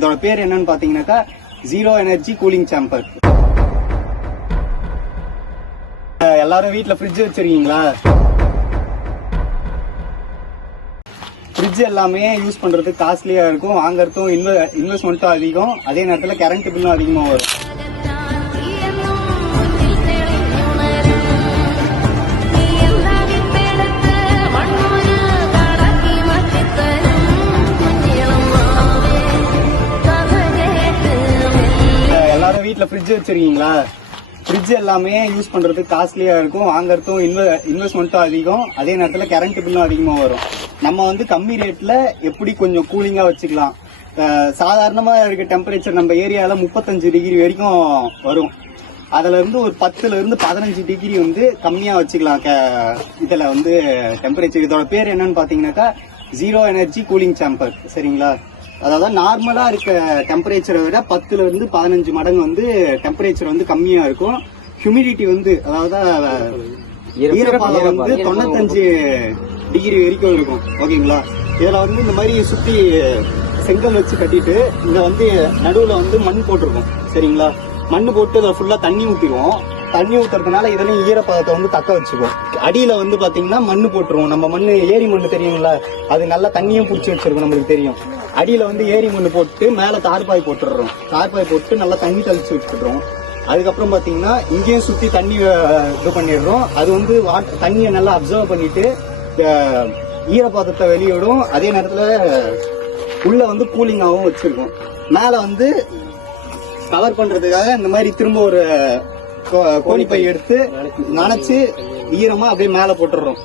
இதோட பேர் என்னன்னு பாத்தீங்கன்னாக்கா ஜீரோ எனர்ஜி கூலிங் சேம்பர். எல்லாரும் வீட்டுல ஃப்ரிட்ஜ் வச்சிருக்கீங்களா? ஃப்ரிட்ஜ் எல்லாமே யூஸ் பண்றது காஸ்ட்லியா இருக்கும், வாங்குறதும் இன்வெஸ்ட்மெண்ட்டும் அதிகம், அதே நேரத்துல கரண்ட் பில்லும் அதிகமா வரும். எல்லாரும் வீட்டுல ஃப்ரிட்ஜ் வச்சிருக்கீங்களா? ஃப்ரிட்ஜ் எல்லாமே யூஸ் பண்றது காஸ்ட்லியா இருக்கும், வாங்குறதும் இன்வெஸ்ட்மெண்ட்டும் அதிகம், அதே நேரத்துல கரண்ட் பில்லும் அதிகமா வரும். நம்ம வந்து கம்மி ரேட்ல எப்படி கொஞ்சம் கூலிங்கா வச்சுக்கலாம். சாதாரணமா இருக்க டெம்பரேச்சர் நம்ம ஏரியால 35 டிகிரி வரைக்கும் வரும். அதுல இருந்து ஒரு 10ல இருந்து 15 டிகிரி வந்து கம்மியா வச்சுக்கலாம். இதுல வந்து டெம்பரேச்சர் இதோட பேர் என்னன்னு பாத்தீங்கன்னாக்கா ஜீரோ எனர்ஜி கூலிங் சேம்பர். சரிங்களா? அதாவது நார்மலா இருக்க டெம்பரேச்சரை விட 10ல இருந்து 15 மடங்கு வந்து டெம்பரேச்சர் வந்து கம்மியா இருக்கும். ஹியூமிடிட்டி வந்து அதாவது ஈரப்பதம் வந்து 95 டிகிரி வரைக்கும் இருக்கும். ஓகேங்களா? இதுல வந்து இந்த மாதிரி சுத்தி செங்கல் வச்சு கட்டிட்டு இங்க வந்து நடுவுல வந்து மண் போட்டிருக்கோம். சரிங்களா? மண்ணு போட்டு இதை ஃபுல்லா தண்ணி ஊத்திடுவோம். தண்ணி ஊத்துறதுனால இதுலயும் ஈரப்பதத்தை வந்து தக்க வச்சுக்குவோம். அடியில வந்து பாத்தீங்கன்னா மண்ணு போட்டுருவோம். நம்ம மண்ணு ஏரி மண்ணு தெரியுங்களா? அது நல்லா தண்ணியும் பிடிச்சி வச்சிருக்கோம், நம்மளுக்கு தெரியும். அடியில வந்து ஏரி மண்ணு போட்டு மேல தார்பாய் போட்டுடுறோம். தார்பாய் போட்டு நல்லா தண்ணி தெளிச்சு வச்சுடுறோம். அதுக்கப்புறம் பாத்தீங்கன்னா இங்கேயும் சுத்தி தண்ணி இது பண்ணிடுறோம். அது வந்து தண்ணியை நல்லா அப்சர்வ் பண்ணிட்டு ஈரப்பதத்தை வெளியிடும், அதே நேரத்துல உள்ள வந்து கூலிங்காகவும் வச்சிருக்கோம். மேல வந்து கவர் பண்றதுக்காக இந்த மாதிரி திரும்ப ஒரு கோணிப்பை எடுத்து நனைச்சு ஈரமா அப்படியே மேல போட்டுடுறோம்.